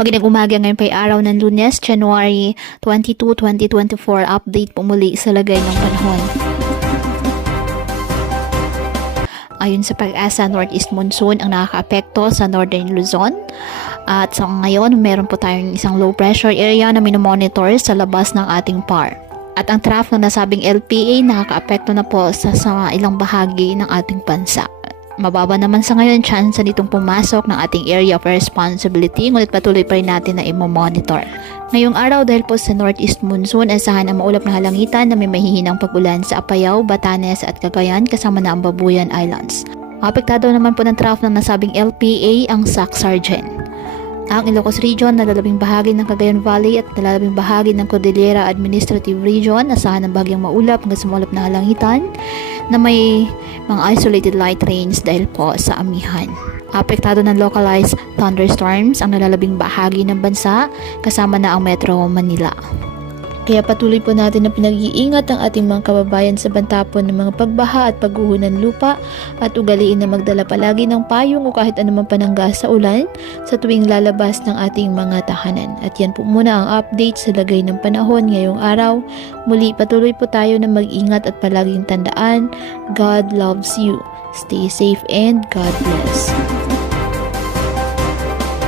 Magandang umaga, ngayon pa araw ng Lunes, January 22, 2024. Update po muli sa lagay ng panahon. Ayon sa pag-asa, northeast monsoon ang nakakaapekto sa northern Luzon. At sa ngayon, meron po tayong isang low pressure area na minomonitor sa labas ng ating PAR. At ang trough ng nasabing LPA nakakaapekto na po sa ilang bahagi ng ating bansa. Mababa naman sa ngayon chance nitong pumasok ng ating area of responsibility, ngunit patuloy pa rin natin na i-monitor. Ngayong araw, dahil po sa northeast monsoon, asahan ang maulap na halangitan na may mahihinang pag-ulan sa Apayao, Batanes at Cagayan kasama na ang Babuyan Islands. Apektado naman po ng trough ng nasabing LPA ang Sac-Sargent. Ang Ilocos Region, nalalabing bahagi ng Cagayan Valley at nalalabing bahagi ng Cordillera Administrative Region, asahan ng bagyang maulap hanggang sa maulap na halangitan na may mga isolated light rains dahil po sa amihan. Apektado ng localized thunderstorms ang nalalabing bahagi ng bansa kasama na ang Metro Manila. Kaya patuloy po natin na pinag-iingat ang ating mga kababayan sa bantapon ng mga pagbaha at pagguho ng lupa at ugaliin na magdala palagi ng payong o kahit anumang panangga sa ulan sa tuwing lalabas ng ating mga tahanan. At yan po muna ang update sa lagay ng panahon ngayong araw. Muli patuloy po tayo na mag-ingat at palaging tandaan, God loves you. Stay safe and God bless.